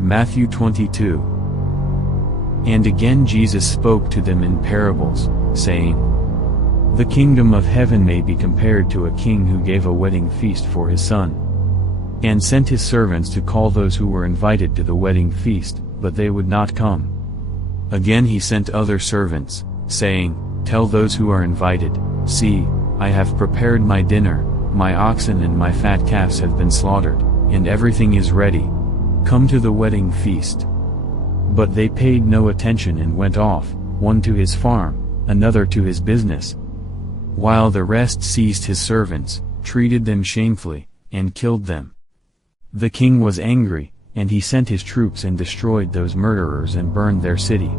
Matthew 22. And again Jesus spoke to them in parables, saying, The kingdom of heaven may be compared to a king who gave a wedding feast for his son, and sent his servants to call those who were invited to the wedding feast, but they would not come. Again he sent other servants, saying, Tell those who are invited, See, I have prepared my dinner, my oxen and my fat calves have been slaughtered, and everything is ready. Come to the wedding feast. But they paid no attention and went off, one to his farm, another to his business, while the rest seized his servants, treated them shamefully, and killed them. The king was angry, and he sent his troops and destroyed those murderers and burned their city.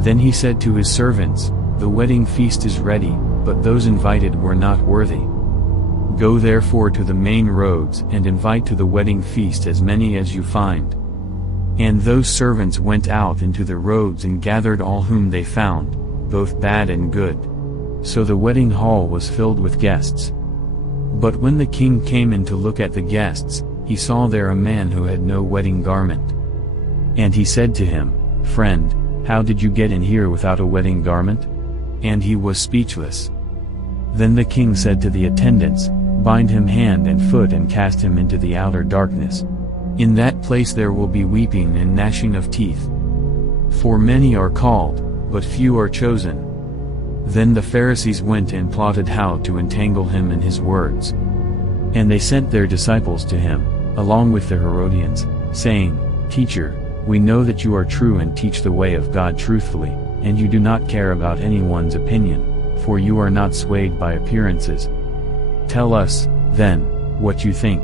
Then he said to his servants, The wedding feast is ready, but those invited were not worthy. Go therefore to the main roads and invite to the wedding feast as many as you find. And those servants went out into the roads and gathered all whom they found, both bad and good. So the wedding hall was filled with guests. But when the king came in to look at the guests, he saw there a man who had no wedding garment. And he said to him, Friend, how did you get in here without a wedding garment? And he was speechless. Then the king said to the attendants, Bind him hand and foot and cast him into the outer darkness. In that place there will be weeping and gnashing of teeth. For many are called, but few are chosen. Then the Pharisees went and plotted how to entangle him in his words. And they sent their disciples to him, along with the Herodians, saying, Teacher, we know that you are true and teach the way of God truthfully, and you do not care about anyone's opinion, for you are not swayed by appearances. Tell us, then, what you think.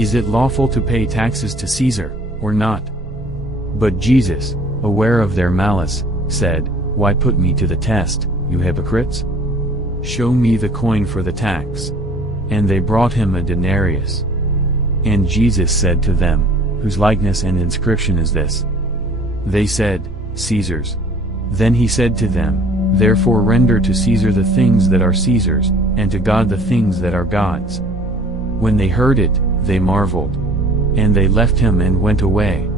Is it lawful to pay taxes to Caesar, or not? But Jesus, aware of their malice, said, Why put me to the test, you hypocrites? Show me the coin for the tax. And they brought him a denarius. And Jesus said to them, Whose likeness and inscription is this? They said, Caesar's. Then he said to them, Therefore render to Caesar the things that are Caesar's, and to God the things that are God's. When they heard it, they marveled. And they left him and went away.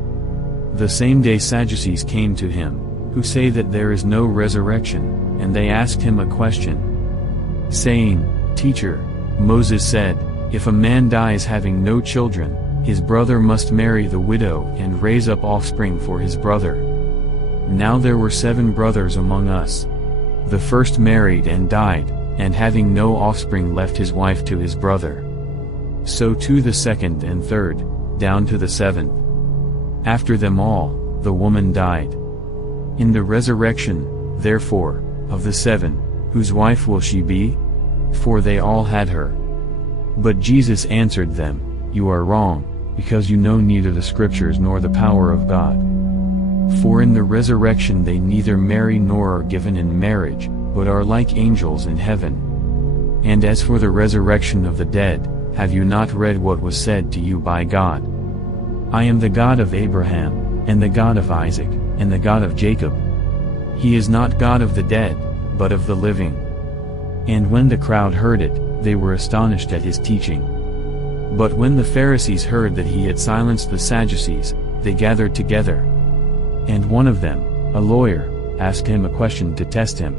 The same day Sadducees came to him, who say that there is no resurrection, and they asked him a question, saying, Teacher, Moses said, If a man dies having no children, his brother must marry the widow and raise up offspring for his brother. Now there were 7 brothers among us. The first married and died, and having no offspring left his wife to his brother. So too the second and third, down to the 7th. After them all, the woman died. In the resurrection, therefore, of the 7, whose wife will she be? For they all had her. But Jesus answered them, You are wrong, because you know neither the Scriptures nor the power of God. For in the resurrection they neither marry nor are given in marriage, but are like angels in heaven. And as for the resurrection of the dead, have you not read what was said to you by God? I am the God of Abraham, and the God of Isaac, and the God of Jacob. He is not God of the dead, but of the living. And when the crowd heard it, they were astonished at his teaching. But when the Pharisees heard that he had silenced the Sadducees, they gathered together. And one of them, a lawyer, asked him a question to test him.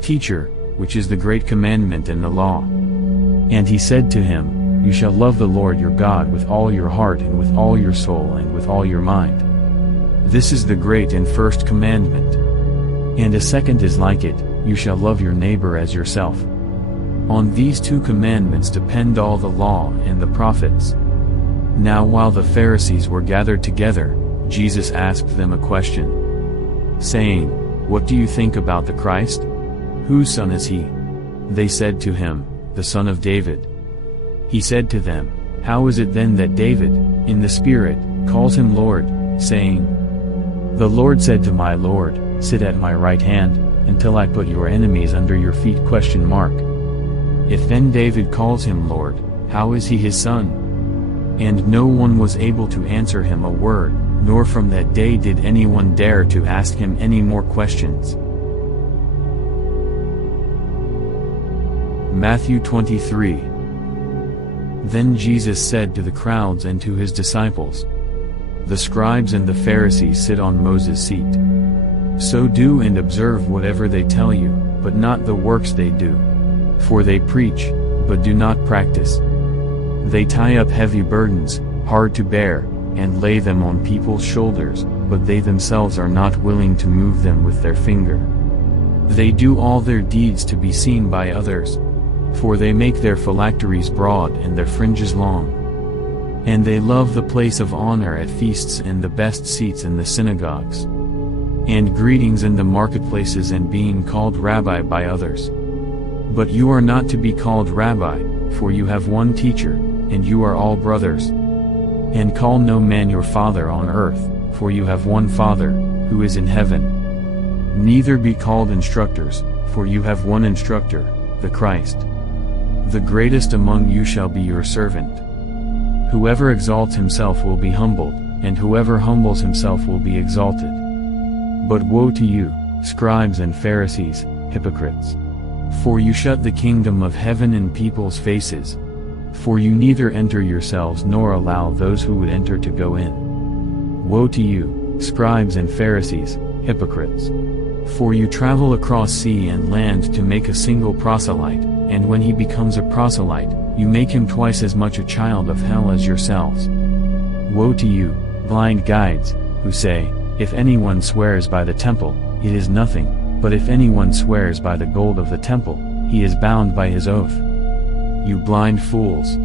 Teacher, which is the great commandment in the law? And he said to him, You shall love the Lord your God with all your heart and with all your soul and with all your mind. This is the great and first commandment. And a second is like it, You shall love your neighbor as yourself. On these 2 commandments depend all the law and the prophets. Now while the Pharisees were gathered together, Jesus asked them a question, saying, What do you think about the Christ? Whose son is he? They said to him, The son of David. He said to them, How is it then that David, in the Spirit, calls him Lord, saying, The Lord said to my Lord, Sit at my right hand, until I put your enemies under your feet? If then David calls him Lord, how is he his son? And no one was able to answer him a word, nor from that day did anyone dare to ask him any more questions. Matthew 23. Then Jesus said to the crowds and to his disciples, the scribes and the Pharisees sit on Moses' seat. So do and observe whatever they tell you, but not the works they do. For they preach, but do not practice. They tie up heavy burdens, hard to bear, and lay them on people's shoulders, but they themselves are not willing to move them with their finger. They do all their deeds to be seen by others. For they make their phylacteries broad and their fringes long. And they love the place of honor at feasts and the best seats in the synagogues, and greetings in the marketplaces and being called rabbi by others. But you are not to be called rabbi, for you have one teacher, and you are all brothers. And call no man your father on earth, for you have one Father, who is in heaven. Neither be called instructors, for you have one instructor, the Christ. The greatest among you shall be your servant. Whoever exalts himself will be humbled, and whoever humbles himself will be exalted. But woe to you, scribes and Pharisees, hypocrites! For you shut the kingdom of heaven in people's faces. For you neither enter yourselves nor allow those who would enter to go in. Woe to you, scribes and Pharisees, hypocrites! For you travel across sea and land to make a single proselyte, and when he becomes a proselyte, you make him twice as much a child of hell as yourselves. Woe to you, blind guides, who say, if anyone swears by the temple, it is nothing, but if anyone swears by the gold of the temple, he is bound by his oath. You blind fools!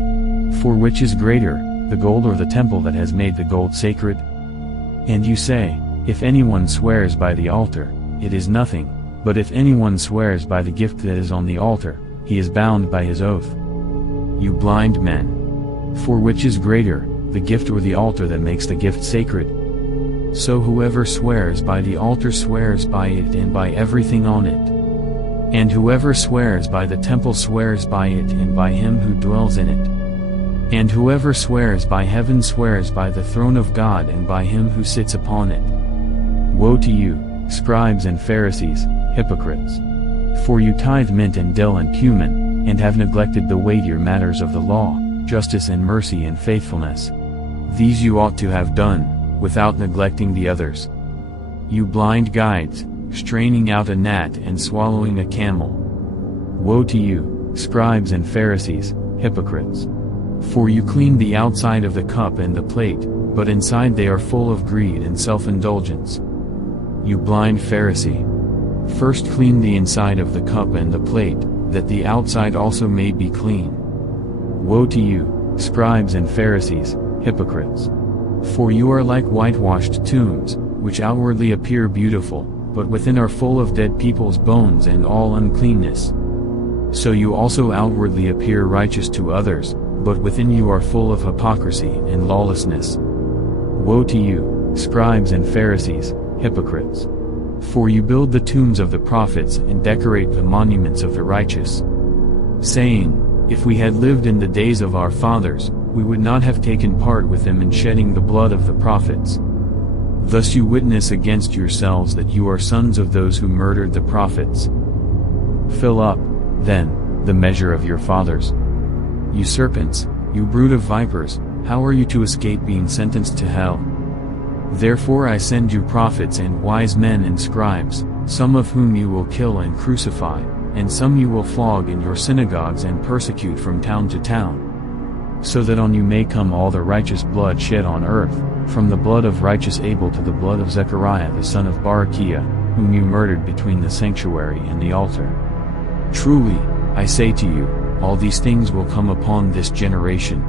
For which is greater, the gold or the temple that has made the gold sacred? And you say, if anyone swears by the altar, it is nothing, but if anyone swears by the gift that is on the altar, he is bound by his oath. You blind men! For which is greater, the gift or the altar that makes the gift sacred? So whoever swears by the altar swears by it and by everything on it. And whoever swears by the temple swears by it and by him who dwells in it. And whoever swears by heaven swears by the throne of God and by him who sits upon it. Woe to you, scribes and Pharisees, hypocrites! For you tithe mint and dill and cumin, and have neglected the weightier matters of the law, justice and mercy and faithfulness. These you ought to have done, without neglecting the others. You blind guides, straining out a gnat and swallowing a camel. Woe to you, scribes and Pharisees, hypocrites! For you clean the outside of the cup and the plate, but inside they are full of greed and self-indulgence. You blind Pharisee! First clean the inside of the cup and the plate, that the outside also may be clean. Woe to you, scribes and Pharisees, hypocrites! For you are like whitewashed tombs, which outwardly appear beautiful, but within are full of dead people's bones and all uncleanness. So you also outwardly appear righteous to others, but within you are full of hypocrisy and lawlessness. Woe to you, scribes and Pharisees, hypocrites! For you build the tombs of the prophets and decorate the monuments of the righteous, saying, if we had lived in the days of our fathers, we would not have taken part with them in shedding the blood of the prophets. Thus you witness against yourselves that you are sons of those who murdered the prophets. Fill up, then, the measure of your fathers. You serpents, you brood of vipers, how are you to escape being sentenced to hell? Therefore I send you prophets and wise men and scribes, some of whom you will kill and crucify, and some you will flog in your synagogues and persecute from town to town. So that on you may come all the righteous blood shed on earth, from the blood of righteous Abel to the blood of Zechariah the son of Barachiah, whom you murdered between the sanctuary and the altar. Truly, I say to you, all these things will come upon this generation.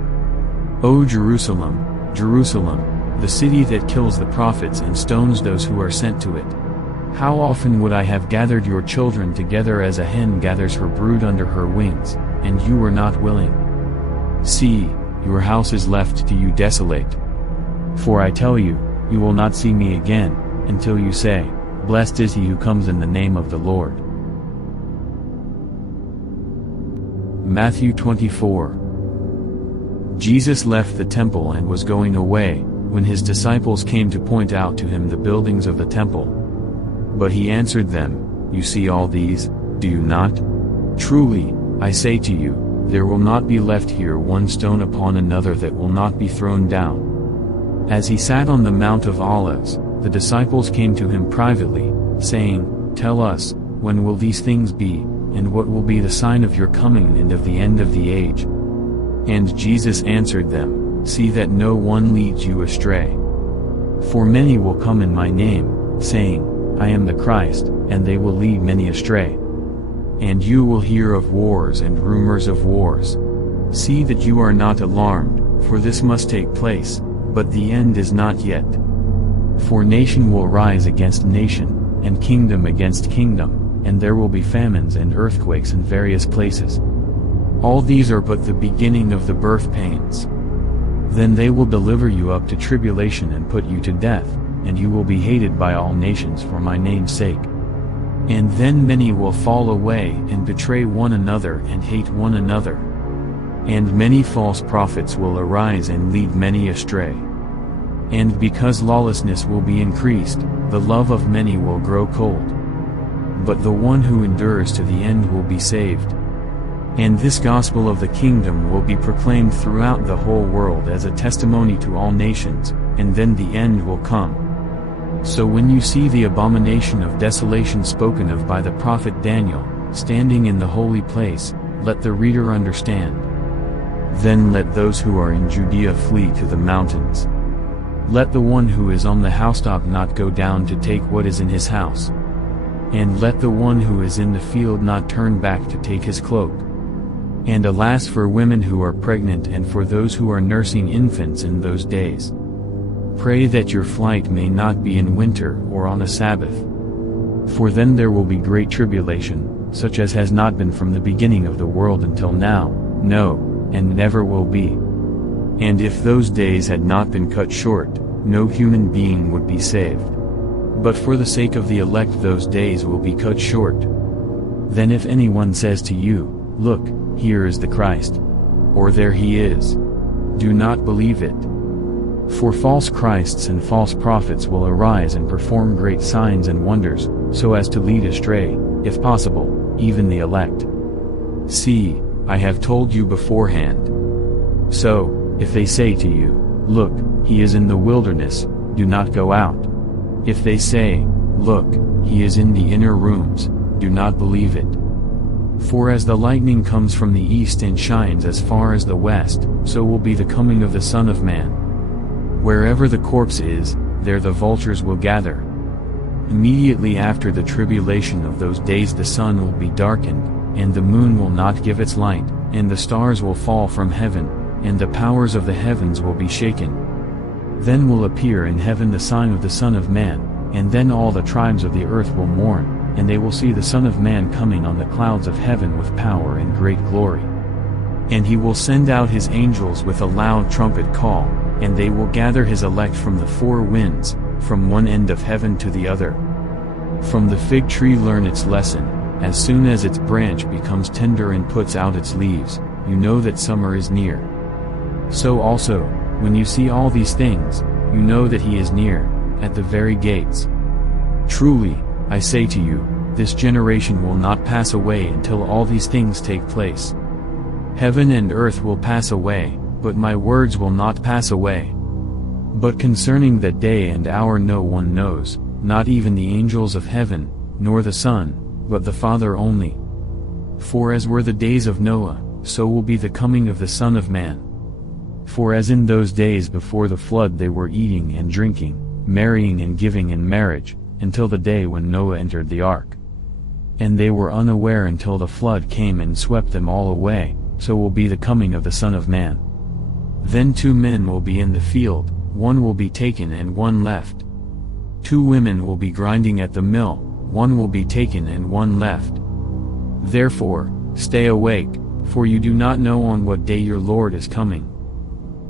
O Jerusalem, Jerusalem, the city that kills the prophets and stones those who are sent to it! How often would I have gathered your children together as a hen gathers her brood under her wings, and you were not willing? See, your house is left to you desolate. For I tell you, you will not see me again, until you say, blessed is he who comes in the name of the Lord. Matthew 24. Jesus left the temple and was going away, when his disciples came to point out to him the buildings of the temple. But he answered them, you see all these, do you not? Truly, I say to you, there will not be left here one stone upon another that will not be thrown down. As he sat on the Mount of Olives, the disciples came to him privately, saying, "Tell us, when will these things be, and what will be the sign of your coming and of the end of the age?" And Jesus answered them, "See that no one leads you astray. For many will come in my name, saying, 'I am the Christ,' and they will lead many astray. And you will hear of wars and rumors of wars. See that you are not alarmed, for this must take place, but the end is not yet. For nation will rise against nation, and kingdom against kingdom, and there will be famines and earthquakes in various places. All these are but the beginning of the birth pains. Then they will deliver you up to tribulation and put you to death, and you will be hated by all nations for my name's sake. And then many will fall away and betray one another and hate one another. And many false prophets will arise and lead many astray. And because lawlessness will be increased, the love of many will grow cold. But the one who endures to the end will be saved. And this gospel of the kingdom will be proclaimed throughout the whole world as a testimony to all nations, and then the end will come. So when you see the abomination of desolation spoken of by the prophet Daniel, standing in the holy place, let the reader understand. Then let those who are in Judea flee to the mountains. Let the one who is on the housetop not go down to take what is in his house. And let the one who is in the field not turn back to take his cloak. And alas for women who are pregnant and for those who are nursing infants in those days. Pray that your flight may not be in winter or on a Sabbath. For then there will be great tribulation, such as has not been from the beginning of the world until now, no, and never will be. And if those days had not been cut short, no human being would be saved. But for the sake of the elect those days will be cut short. Then if anyone says to you, "Look, here is the Christ," or "There he is," do not believe it. For false Christs and false prophets will arise and perform great signs and wonders, so as to lead astray, if possible, even the elect. See, I have told you beforehand. So, if they say to you, "Look, he is in the wilderness," do not go out. If they say, "Look, he is in the inner rooms," do not believe it. For as the lightning comes from the east and shines as far as the west, so will be the coming of the Son of Man. Wherever the corpse is, there the vultures will gather. Immediately after the tribulation of those days the sun will be darkened, and the moon will not give its light, and the stars will fall from heaven, and the powers of the heavens will be shaken. Then will appear in heaven the sign of the Son of Man, and then all the tribes of the earth will mourn, and they will see the Son of Man coming on the clouds of heaven with power and great glory. And he will send out his angels with a loud trumpet call, and they will gather his elect from the four winds, from one end of heaven to the other. From the fig tree learn its lesson. As soon as its branch becomes tender and puts out its leaves, you know that summer is near. So also, when you see all these things, you know that he is near, at the very gates. Truly, I say to you, this generation will not pass away until all these things take place. Heaven and earth will pass away, but my words will not pass away. But concerning that day and hour no one knows, not even the angels of heaven, nor the Son, but the Father only. For as were the days of Noah, so will be the coming of the Son of Man. For as in those days before the flood they were eating and drinking, marrying and giving in marriage, until the day when Noah entered the ark. And they were unaware until the flood came and swept them all away, so will be the coming of the Son of Man. Then 2 men will be in the field, one will be taken and one left. 2 women will be grinding at the mill, one will be taken and one left. Therefore, stay awake, for you do not know on what day your Lord is coming.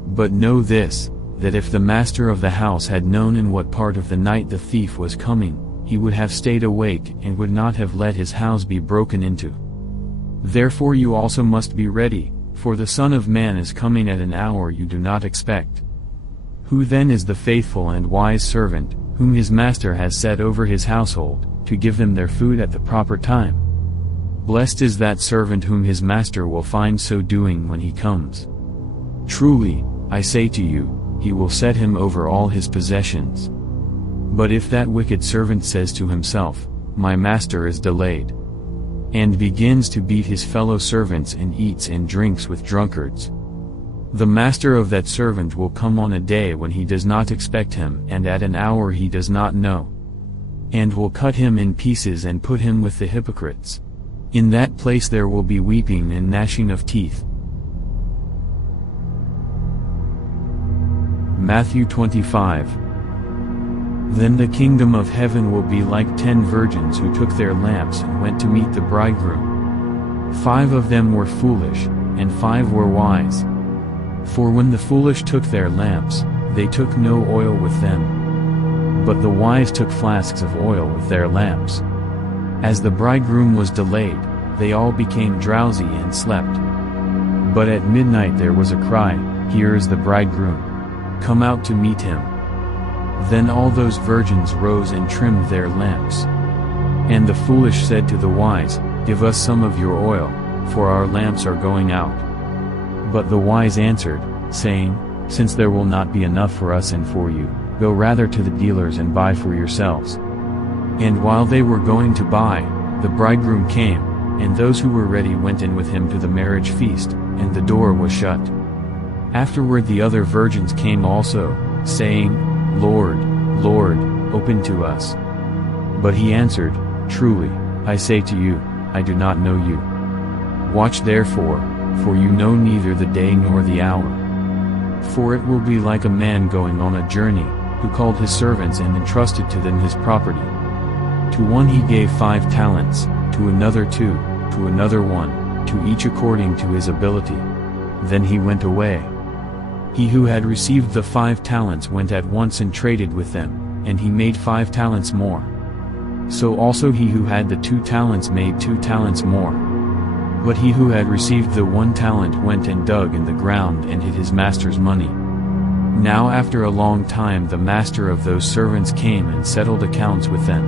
But know this, that if the master of the house had known in what part of the night the thief was coming, he would have stayed awake and would not have let his house be broken into. Therefore you also must be ready, for the Son of Man is coming at an hour you do not expect. Who then is the faithful and wise servant, whom his master has set over his household, to give them their food at the proper time? Blessed is that servant whom his master will find so doing when he comes. Truly, I say to you, he will set him over all his possessions. But if that wicked servant says to himself, "My master is delayed," and begins to beat his fellow servants and eats and drinks with drunkards, the master of that servant will come on a day when he does not expect him and at an hour he does not know, and will cut him in pieces and put him with the hypocrites. In that place there will be weeping and gnashing of teeth. Matthew 25. Then the kingdom of heaven will be like 10 virgins who took their lamps and went to meet the bridegroom. 5 of them were foolish, and 5 were wise. For when the foolish took their lamps, they took no oil with them. But the wise took flasks of oil with their lamps. As the bridegroom was delayed, they all became drowsy and slept. But at midnight there was a cry, "Here is the bridegroom. Come out to meet him." Then all those virgins rose and trimmed their lamps. And the foolish said to the wise, "Give us some of your oil, for our lamps are going out." But the wise answered, saying, "Since there will not be enough for us and for you, go rather to the dealers and buy for yourselves." And while they were going to buy, the bridegroom came, and those who were ready went in with him to the marriage feast, and the door was shut. Afterward the other virgins came also, saying, "Lord, Lord, open to us." But he answered, "Truly, I say to you, I do not know you. Watch therefore, for you know neither the day nor the hour. For it will be like a man going on a journey, who called his servants and entrusted to them his property. To one he gave 5 talents, to another 2, to another 1, to each according to his ability. Then he went away. He who had received the 5 talents went at once and traded with them, and he made 5 talents more. So also he who had the 2 talents made 2 talents more. But he who had received the 1 talent went and dug in the ground and hid his master's money. Now after a long time the master of those servants came and settled accounts with them.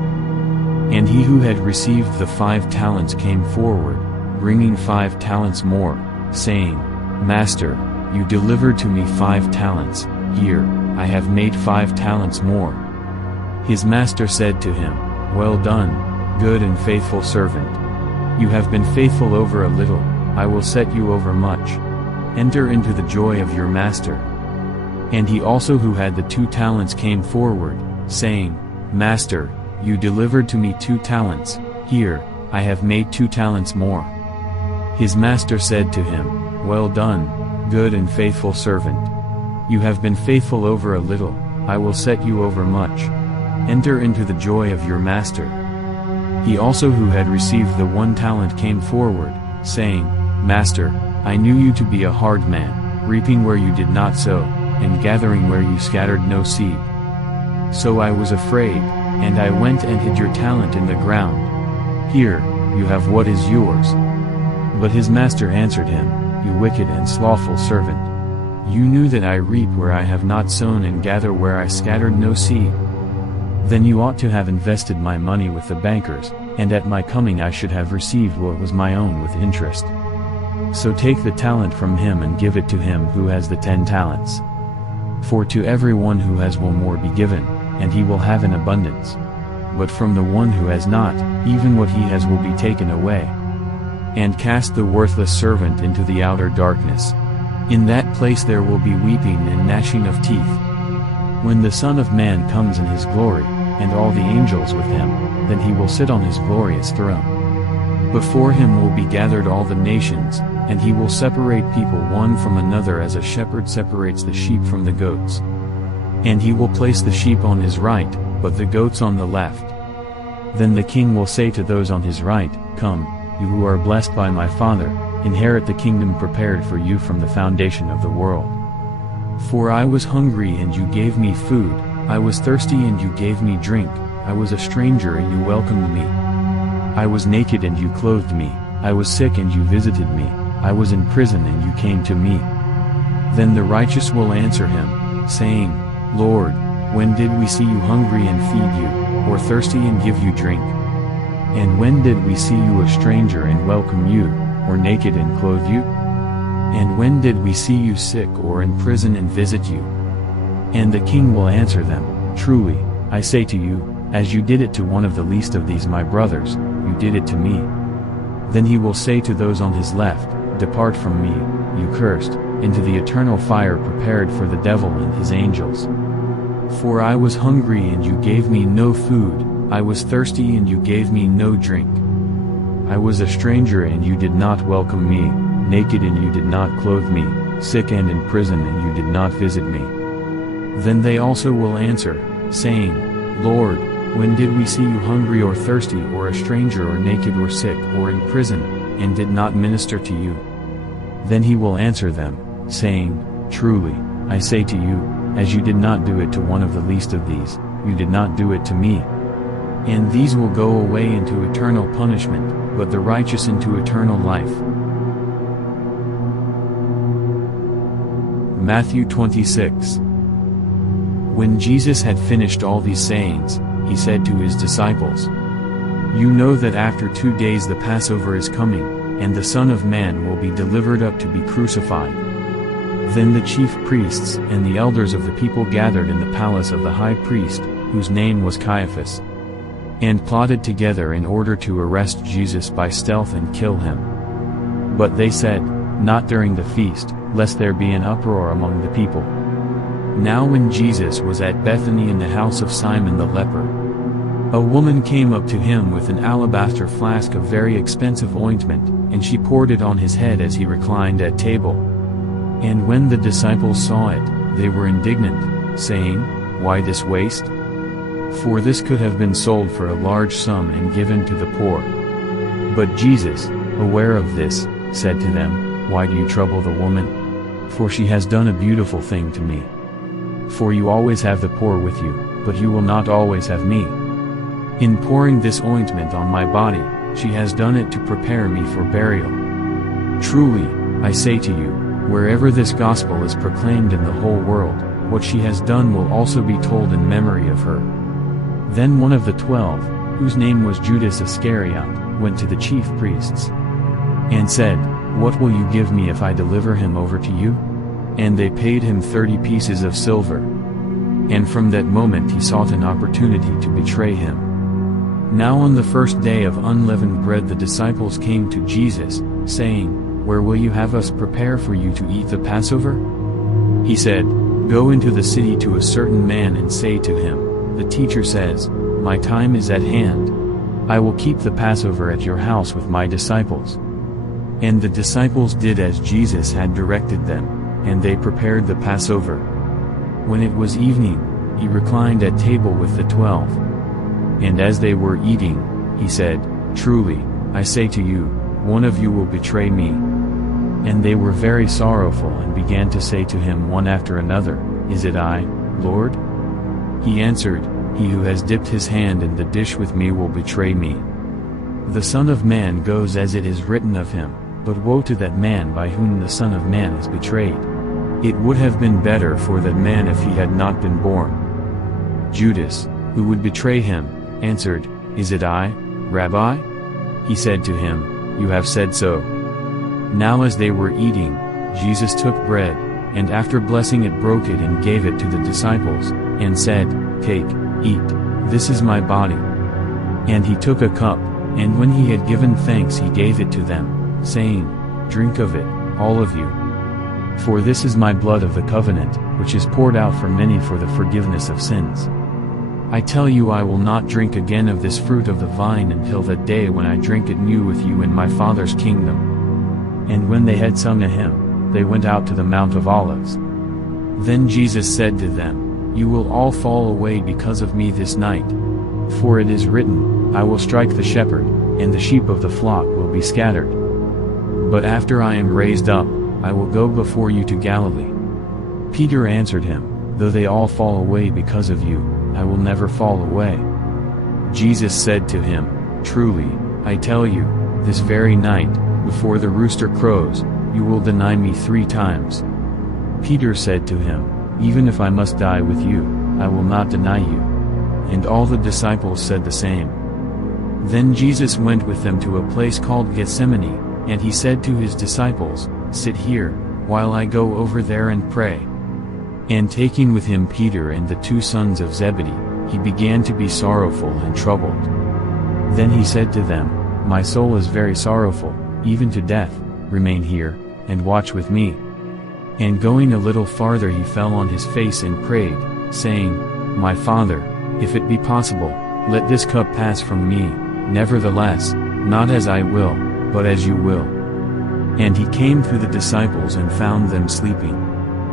And he who had received the 5 talents came forward, bringing 5 talents more, saying, "Master, you delivered to me 5 talents, here, I have made 5 talents more." His master said to him, "Well done, good and faithful servant. You have been faithful over a little, I will set you over much. Enter into the joy of your master." And he also who had the 2 talents came forward, saying, "Master, you delivered to me 2 talents, here, I have made 2 talents more." His master said to him, "Well done, good and faithful servant. You have been faithful over a little, I will set you over much. Enter into the joy of your master." He also who had received the 1 talent came forward, saying, "Master, I knew you to be a hard man, reaping where you did not sow, and gathering where you scattered no seed. So I was afraid, and I went and hid your talent in the ground. Here, you have what is yours." But his master answered him, "You wicked and slothful servant. You knew that I reap where I have not sown and gather where I scattered no seed. Then you ought to have invested my money with the bankers, and at my coming I should have received what was my own with interest. So take the talent from him and give it to him who has the 10 talents. For to everyone who has will more be given, and he will have an abundance. But from the one who has not, even what he has will be taken away. And cast the worthless servant into the outer darkness. In that place there will be weeping and gnashing of teeth. When the Son of Man comes in his glory, and all the angels with him, then he will sit on his glorious throne. Before him will be gathered all the nations, and he will separate people one from another as a shepherd separates the sheep from the goats. And he will place the sheep on his right, but the goats on the left. Then the king will say to those on his right, "Come, you who are blessed by my Father, inherit the kingdom prepared for you from the foundation of the world. For I was hungry and you gave me food, I was thirsty and you gave me drink, I was a stranger and you welcomed me. I was naked and you clothed me, I was sick and you visited me, I was in prison and you came to me." Then the righteous will answer him, saying, "Lord, when did we see you hungry and feed you, or thirsty and give you drink? And when did we see you a stranger and welcome you, or naked and clothe you? And when did we see you sick or in prison and visit you?" And the king will answer them, Truly, I say to you, as you did it to one of the least of these my brothers, you did it to me. Then he will say to those on his left, Depart from me, you cursed, into the eternal fire prepared for the devil and his angels. For I was hungry and you gave me no food, I was thirsty and you gave me no drink. I was a stranger and you did not welcome me, naked and you did not clothe me, sick and in prison and you did not visit me. Then they also will answer, saying, Lord, when did we see you hungry or thirsty or a stranger or naked or sick or in prison, and did not minister to you? Then he will answer them, saying, Truly, I say to you, as you did not do it to one of the least of these, you did not do it to me. And these will go away into eternal punishment, but the righteous into eternal life. Matthew 26. When Jesus had finished all these sayings, he said to his disciples, You know that after 2 days the Passover is coming, and the Son of Man will be delivered up to be crucified. Then the chief priests and the elders of the people gathered in the palace of the high priest, whose name was Caiaphas, and plotted together in order to arrest Jesus by stealth and kill him. But they said, Not during the feast, lest there be an uproar among the people. Now when Jesus was at Bethany in the house of Simon the leper, a woman came up to him with an alabaster flask of very expensive ointment, and she poured it on his head as he reclined at table. And when the disciples saw it, they were indignant, saying, Why this waste? For this could have been sold for a large sum and given to the poor. But Jesus, aware of this, said to them, Why do you trouble the woman? For she has done a beautiful thing to me. For you always have the poor with you, but you will not always have me. In pouring this ointment on my body, she has done it to prepare me for burial. Truly, I say to you, wherever this gospel is proclaimed in the whole world, what she has done will also be told in memory of her. Then one of the 12, whose name was Judas Iscariot, went to the chief priests and said, What will you give me if I deliver him over to you? And they paid him 30 pieces of silver. And from that moment he sought an opportunity to betray him. Now on the first day of unleavened bread the disciples came to Jesus, saying, Where will you have us prepare for you to eat the Passover? He said, Go into the city to a certain man and say to him, The teacher says, My time is at hand. I will keep the Passover at your house with my disciples. And the disciples did as Jesus had directed them, and they prepared the Passover. When it was evening, he reclined at table with the 12. And as they were eating, he said, Truly, I say to you, one of you will betray me. And they were very sorrowful and began to say to him one after another, Is it I, Lord? He answered, He who has dipped his hand in the dish with me will betray me. The Son of Man goes as it is written of him, but woe to that man by whom the Son of Man is betrayed. It would have been better for that man if he had not been born. Judas, who would betray him, answered, Is it I, Rabbi? He said to him, You have said so. Now as they were eating, Jesus took bread, and after blessing it broke it and gave it to the disciples, and said, Take, eat, this is my body. And he took a cup, and when he had given thanks he gave it to them, saying, Drink of it, all of you. For this is my blood of the covenant, which is poured out for many for the forgiveness of sins. I tell you I will not drink again of this fruit of the vine until that day when I drink it new with you in my Father's kingdom. And when they had sung a hymn, they went out to the Mount of Olives. Then Jesus said to them, You will all fall away because of me this night. For it is written, I will strike the shepherd, and the sheep of the flock will be scattered. But after I am raised up, I will go before you to Galilee. Peter answered him, Though they all fall away because of you, I will never fall away. Jesus said to him, Truly, I tell you, this very night, before the rooster crows, you will deny me 3 times. Peter said to him, Even if I must die with you, I will not deny you. And all the disciples said the same. Then Jesus went with them to a place called Gethsemane, and he said to his disciples, Sit here, while I go over there and pray. And taking with him Peter and the 2 sons of Zebedee, he began to be sorrowful and troubled. Then he said to them, "My soul is very sorrowful, even to death. Remain here, and watch with me." And going a little farther he fell on his face and prayed, saying, "My Father, if it be possible, let this cup pass from me, nevertheless, not as I will, but as you will." And he came to the disciples and found them sleeping.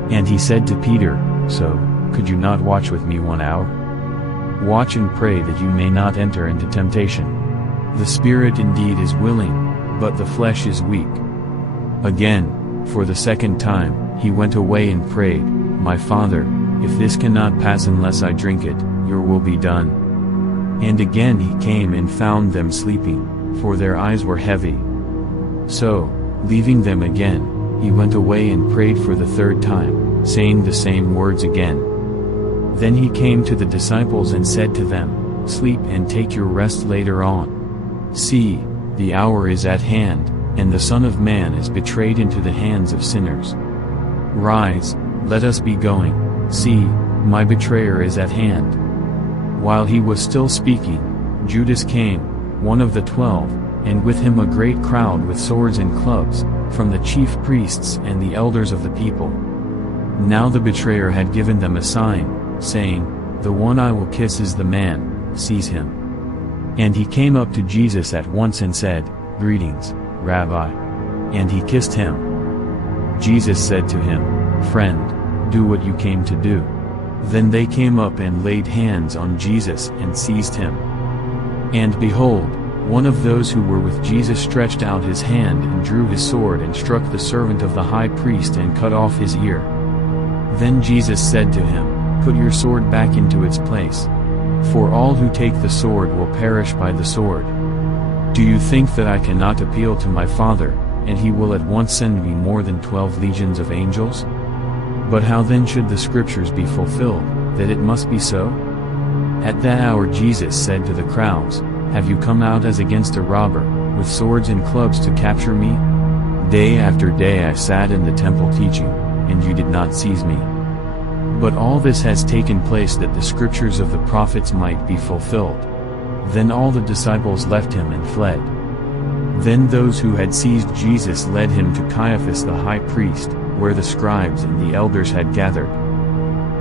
And he said to Peter, "So, could you not watch with me 1 hour? Watch and pray that you may not enter into temptation. The spirit indeed is willing, but the flesh is weak." Again, for the 2nd time, he went away and prayed, "My Father, if this cannot pass unless I drink it, your will be done." And again he came and found them sleeping, for their eyes were heavy. So, leaving them again, he went away and prayed for the 3rd time, saying the same words again. Then he came to the disciples and said to them, "Sleep and take your rest later on. See, the hour is at hand, and the Son of Man is betrayed into the hands of sinners. Rise, let us be going, see, my betrayer is at hand." While he was still speaking, Judas came, one of the 12, and with him a great crowd with swords and clubs, from the chief priests and the elders of the people. Now the betrayer had given them a sign, saying, "The one I will kiss is the man, seize him." And he came up to Jesus at once and said, "Greetings, Rabbi." And he kissed him. Jesus said to him, "Friend, do what you came to do." Then they came up and laid hands on Jesus and seized him. And behold, one of those who were with Jesus stretched out his hand and drew his sword and struck the servant of the high priest and cut off his ear. Then Jesus said to him, "Put your sword back into its place. For all who take the sword will perish by the sword. Do you think that I cannot appeal to my Father, and he will at once send me more than 12 legions of angels? But how then should the scriptures be fulfilled, that it must be so?" At that hour Jesus said to the crowds, "Have you come out as against a robber, with swords and clubs to capture me? Day after day I sat in the temple teaching, and you did not seize me. But all this has taken place that the scriptures of the prophets might be fulfilled." Then all the disciples left him and fled. Then those who had seized Jesus led him to Caiaphas the high priest, where the scribes and the elders had gathered.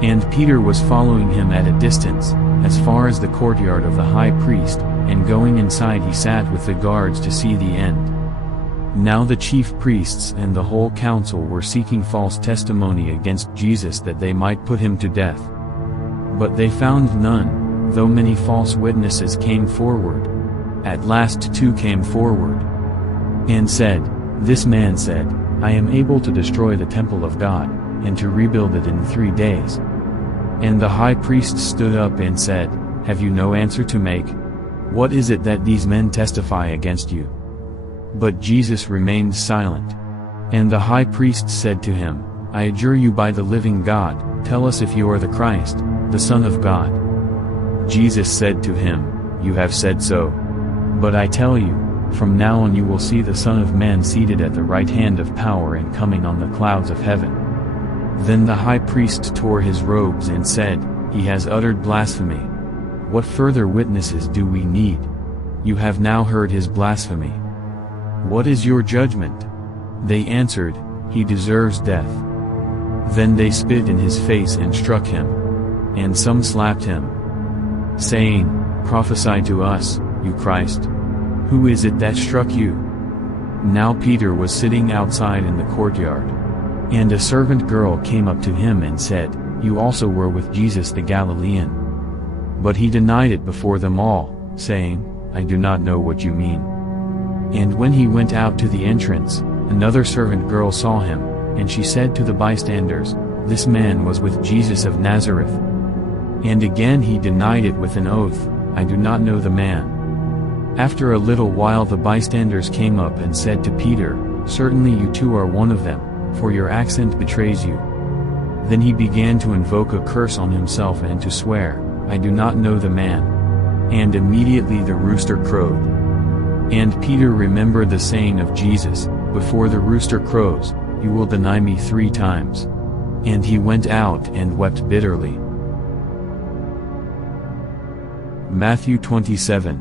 And Peter was following him at a distance, as far as the courtyard of the high priest, and going inside he sat with the guards to see the end. Now the chief priests and the whole council were seeking false testimony against Jesus that they might put him to death. But they found none, though many false witnesses came forward. At last 2 came forward and said, "This man said, I am able to destroy the temple of God, and to rebuild it in 3 days." And the high priest stood up and said, "Have you no answer to make? What is it that these men testify against you?" But Jesus remained silent. And the high priest said to him, "I adjure you by the living God, tell us if you are the Christ, the Son of God." Jesus said to him, "You have said so. But I tell you, from now on you will see the Son of Man seated at the right hand of power and coming on the clouds of heaven." Then the high priest tore his robes and said, "He has uttered blasphemy. What further witnesses do we need? You have now heard his blasphemy. What is your judgment?" They answered, "He deserves death." Then they spit in his face and struck him. And some slapped him, saying, "Prophesy to us, you Christ. Who is it that struck you?" Now Peter was sitting outside in the courtyard. And a servant girl came up to him and said, "You also were with Jesus the Galilean." But he denied it before them all, saying, "I do not know what you mean." And when he went out to the entrance, another servant girl saw him, and she said to the bystanders, "This man was with Jesus of Nazareth." And again he denied it with an oath, "I do not know the man." After a little while the bystanders came up and said to Peter, "Certainly you too are one of them, for your accent betrays you." Then he began to invoke a curse on himself and to swear, "I do not know the man." And immediately the rooster crowed. And Peter remembered the saying of Jesus, "Before the rooster crows, you will deny me 3 times." And he went out and wept bitterly. Matthew 27.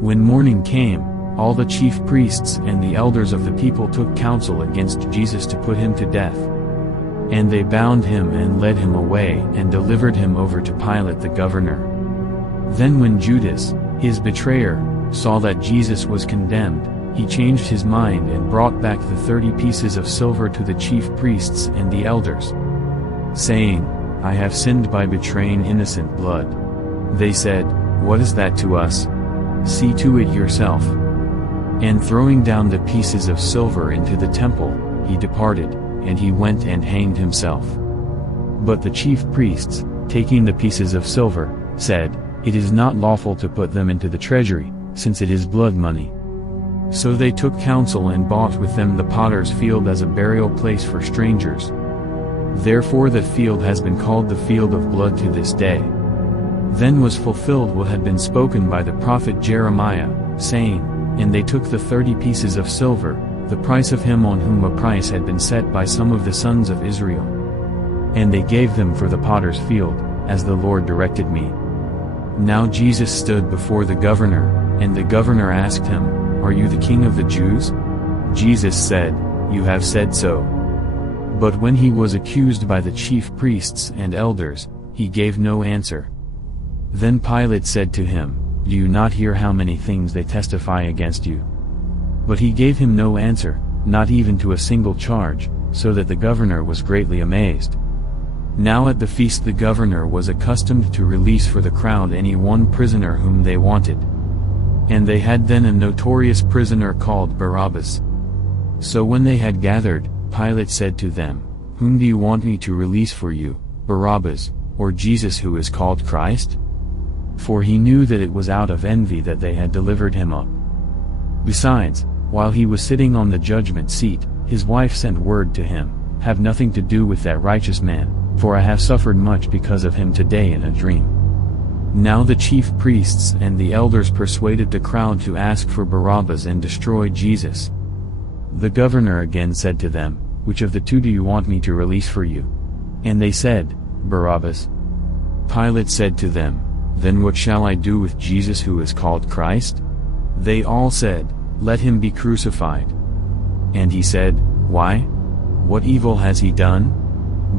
When morning came, all the chief priests and the elders of the people took counsel against Jesus to put him to death. And they bound him and led him away and delivered him over to Pilate the governor. Then when Judas, his betrayer, saw that Jesus was condemned, he changed his mind and brought back the 30 pieces of silver to the chief priests and the elders, saying, "I have sinned by betraying innocent blood." They said, "What is that to us? See to it yourself." And throwing down the pieces of silver into the temple, he departed, and he went and hanged himself. But the chief priests, taking the pieces of silver, said, "It is not lawful to put them into the treasury, since it is blood money." So they took counsel and bought with them the potter's field as a burial place for strangers. Therefore that field has been called the field of blood to this day. Then was fulfilled what had been spoken by the prophet Jeremiah, saying, "And they took the 30 pieces of silver, the price of him on whom a price had been set by some of the sons of Israel. And they gave them for the potter's field, as the Lord directed me." Now Jesus stood before the governor, and the governor asked him, "Are you the king of the Jews?" Jesus said, "You have said so." But when he was accused by the chief priests and elders, he gave no answer. Then Pilate said to him, "Do you not hear how many things they testify against you?" But he gave him no answer, not even to a single charge, so that the governor was greatly amazed. Now at the feast the governor was accustomed to release for the crowd any one prisoner whom they wanted. And they had then a notorious prisoner called Barabbas. So when they had gathered, Pilate said to them, "Whom do you want me to release for you, Barabbas, or Jesus who is called Christ?" For he knew that it was out of envy that they had delivered him up. Besides, while he was sitting on the judgment seat, his wife sent word to him, "Have nothing to do with that righteous man, for I have suffered much because of him today in a dream." Now the chief priests and the elders persuaded the crowd to ask for Barabbas and destroy Jesus. The governor again said to them, "Which of the two do you want me to release for you?" And they said, "Barabbas." Pilate said to them, "Then what shall I do with Jesus who is called Christ?" They all said, "Let him be crucified." And he said, "Why? What evil has he done?"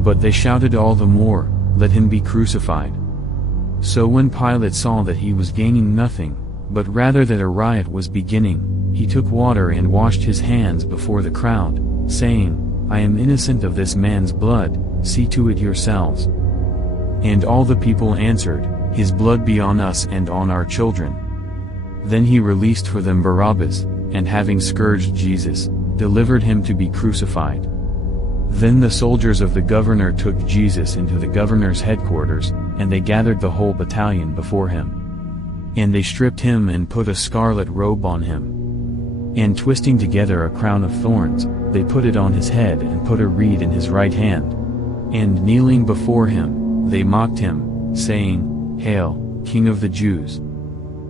But they shouted all the more, "Let him be crucified." So when Pilate saw that he was gaining nothing, but rather that a riot was beginning, he took water and washed his hands before the crowd, saying, "I am innocent of this man's blood, see to it yourselves." And all the people answered, "His blood be on us and on our children." Then he released for them Barabbas, and having scourged Jesus, delivered him to be crucified. Then the soldiers of the governor took Jesus into the governor's headquarters, and they gathered the whole battalion before him. And they stripped him and put a scarlet robe on him. And twisting together a crown of thorns, they put it on his head and put a reed in his right hand. And kneeling before him, they mocked him, saying, "Hail, King of the Jews!"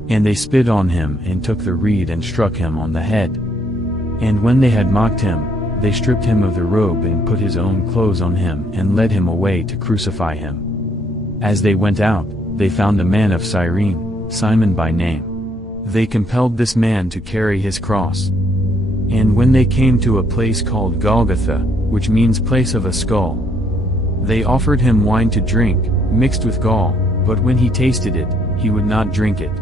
And they spit on him and took the reed and struck him on the head. And when they had mocked him, they stripped him of the robe and put his own clothes on him and led him away to crucify him. As they went out, they found a man of Cyrene, Simon by name. They compelled this man to carry his cross. And when they came to a place called Golgotha, which means place of a skull, they offered him wine to drink, mixed with gall, but when he tasted it, he would not drink it.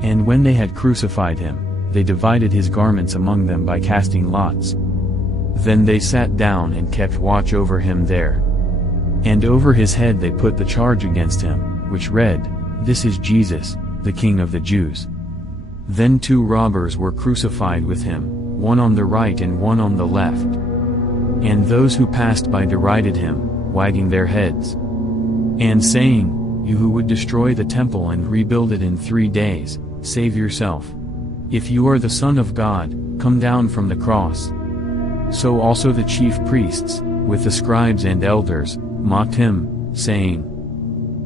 And when they had crucified him, they divided his garments among them by casting lots. Then they sat down and kept watch over him there. And over his head they put the charge against him, which read, "This is Jesus, the King of the Jews." Then 2 robbers were crucified with him, one on the right and one on the left. And those who passed by derided him, wagging their heads, and saying, "You who would destroy the temple and rebuild it in 3 days, save yourself. If you are the Son of God, come down from the cross." So also the chief priests, with the scribes and elders, mocked him, saying,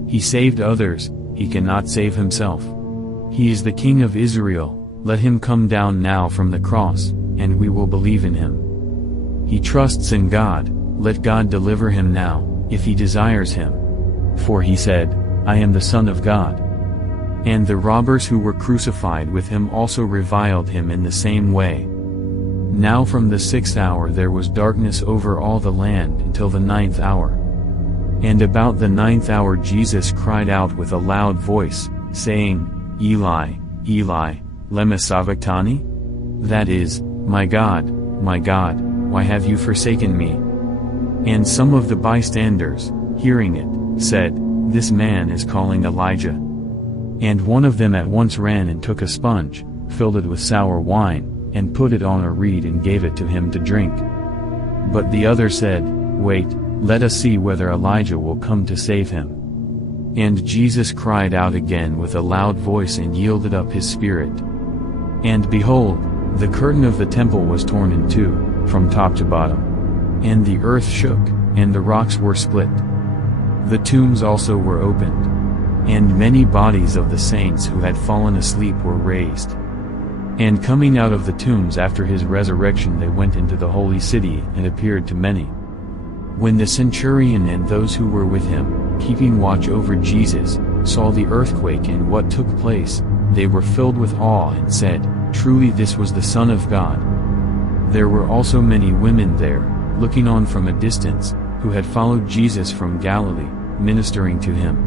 "He saved others, he cannot save himself. He is the King of Israel, let him come down now from the cross, and we will believe in him. He trusts in God, let God deliver him now, if he desires him. For he said, I am the Son of God. And the robbers who were crucified with him also reviled him in the same way. Now from the 6th hour there was darkness over all the land until the 9th hour. And about the 9th hour Jesus cried out with a loud voice, saying, Eli, Eli, lema sabachthani? That is, my God, why have you forsaken me? And some of the bystanders, hearing it, said, This man is calling Elijah. And one of them at once ran and took a sponge, filled it with sour wine, and put it on a reed and gave it to him to drink. But the other said, Wait, let us see whether Elijah will come to save him. And Jesus cried out again with a loud voice and yielded up his spirit. And behold, the curtain of the temple was torn in two, from top to bottom. And the earth shook, and the rocks were split. The tombs also were opened. And many bodies of the saints who had fallen asleep were raised. And coming out of the tombs after his resurrection they went into the holy city and appeared to many. When the centurion and those who were with him, keeping watch over Jesus, saw the earthquake and what took place, they were filled with awe and said, Truly this was the Son of God. There were also many women there, looking on from a distance, who had followed Jesus from Galilee, ministering to him.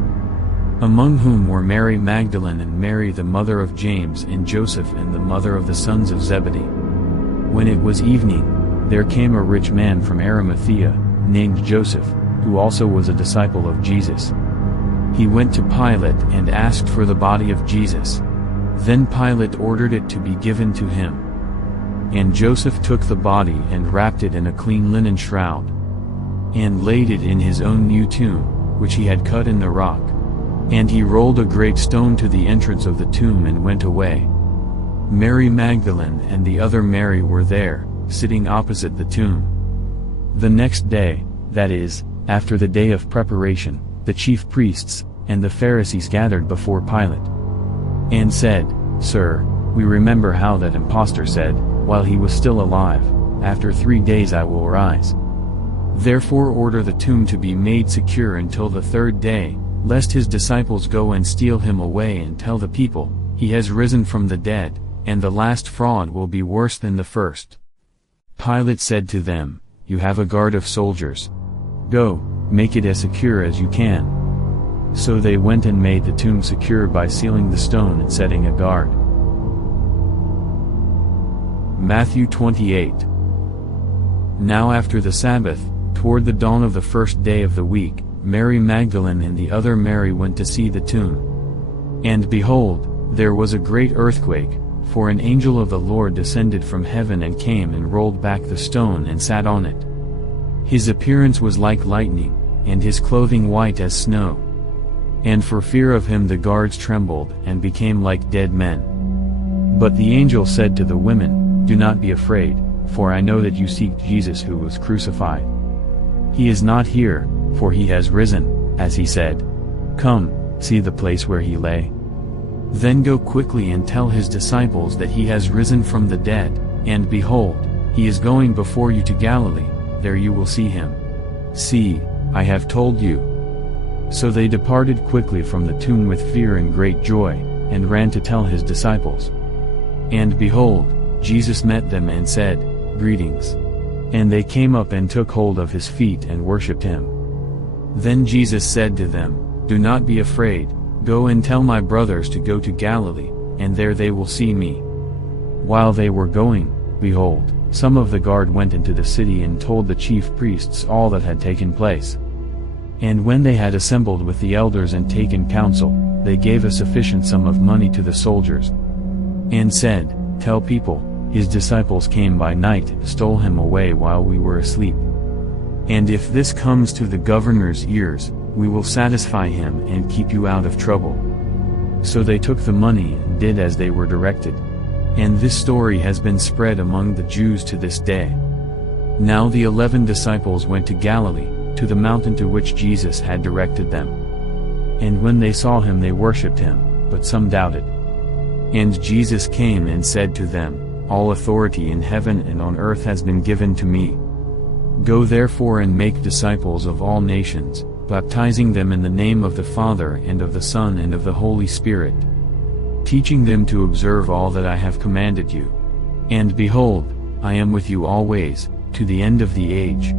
Among whom were Mary Magdalene and Mary the mother of James and Joseph and the mother of the sons of Zebedee. When it was evening, there came a rich man from Arimathea, named Joseph, who also was a disciple of Jesus. He went to Pilate and asked for the body of Jesus. Then Pilate ordered it to be given to him. And Joseph took the body and wrapped it in a clean linen shroud, and laid it in his own new tomb, which he had cut in the rock. And he rolled a great stone to the entrance of the tomb and went away. Mary Magdalene and the other Mary were there, sitting opposite the tomb. The next day, that is, after the day of preparation, the chief priests and the Pharisees gathered before Pilate, and said, Sir, we remember how that impostor said, while he was still alive, After 3 days I will rise. Therefore order the tomb to be made secure until the 3rd day, lest his disciples go and steal him away and tell the people, He has risen from the dead, and the last fraud will be worse than the first. Pilate said to them, You have a guard of soldiers. Go, make it as secure as you can. So they went and made the tomb secure by sealing the stone and setting a guard. Matthew 28. Now after the Sabbath, toward the dawn of the 1st day of the week, Mary Magdalene and the other Mary went to see the tomb. And behold, there was a great earthquake, for an angel of the Lord descended from heaven and came and rolled back the stone and sat on it. His appearance was like lightning, and his clothing white as snow. And for fear of him the guards trembled and became like dead men. But the angel said to the women, Do not be afraid, for I know that you seek Jesus who was crucified. He is not here, for he has risen, as he said. Come, see the place where he lay. Then go quickly and tell his disciples that he has risen from the dead, and behold, he is going before you to Galilee, there you will see him. See, I have told you. So they departed quickly from the tomb with fear and great joy, and ran to tell his disciples. And behold, Jesus met them and said, Greetings. And they came up and took hold of his feet and worshipped him. Then Jesus said to them, Do not be afraid, go and tell my brothers to go to Galilee, and there they will see me. While they were going, behold, some of the guard went into the city and told the chief priests all that had taken place. And when they had assembled with the elders and taken counsel, they gave a sufficient sum of money to the soldiers, and said, Tell people, his disciples came by night and stole him away while we were asleep. And if this comes to the governor's ears, we will satisfy him and keep you out of trouble. So they took the money and did as they were directed. And this story has been spread among the Jews to this day. Now the 11 disciples went to Galilee, to the mountain to which Jesus had directed them. And when they saw him they worshipped him, but some doubted. And Jesus came and said to them, All authority in heaven and on earth has been given to me. Go therefore and make disciples of all nations, baptizing them in the name of the Father and of the Son and of the Holy Spirit, teaching them to observe all that I have commanded you. And behold, I am with you always, to the end of the age.